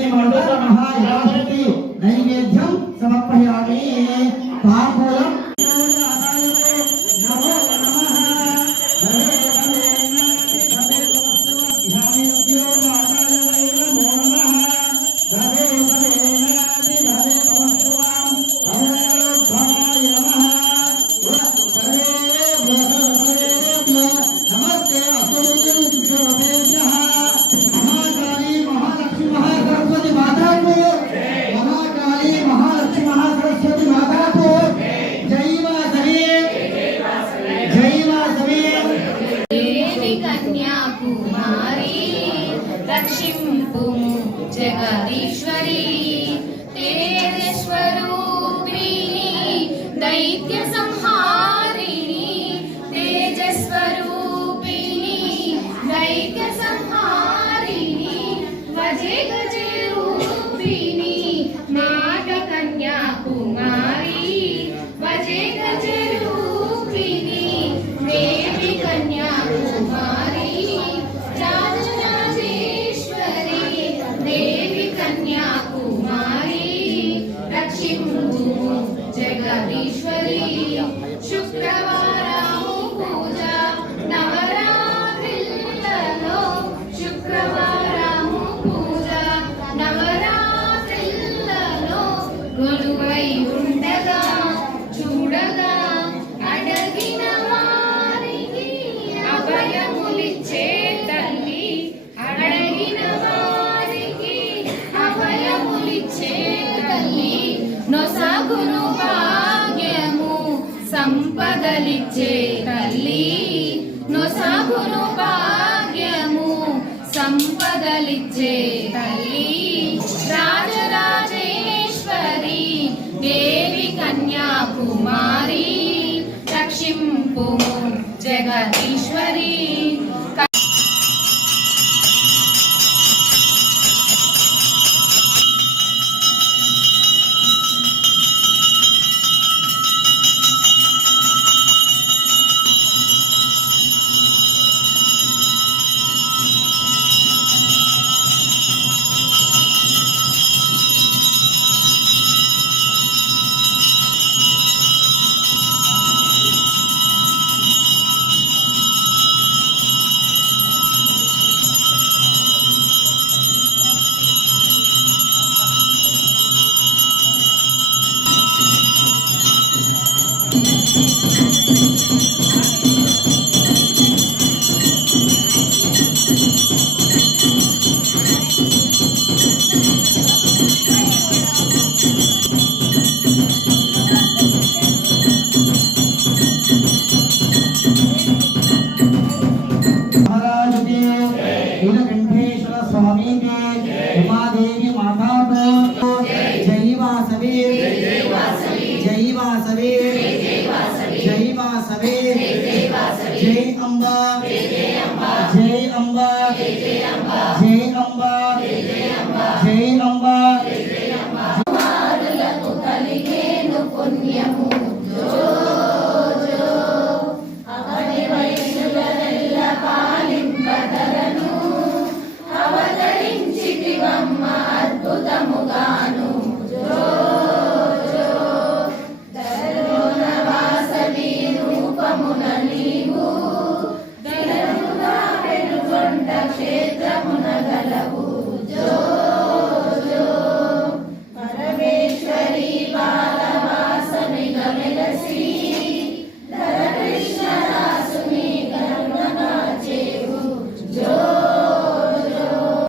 श्री मंडल महायागति नैवेद्यम समर्पयामि। पापोलम రక్షింపు జగదీశ్వరి. తేజస్వరూపిణి దైత్య సంహార కన్యాకు మారి రక్షింపుము జగదీశ్వరి. శుక్రవారం పూజ నవరాత్రిలలో శుక్రవారం పూజ నవరాత్రిలలో గొలువై మాకును భాగ్యము సంపదలిచ్చే తల్లి. నొసగును భాగ్యము సంపదలిచ్చే తల్లి. రాజరాజేశ్వరి దేవి కన్యాకుమారి రక్షింపు జగదీశ్వరి. minha.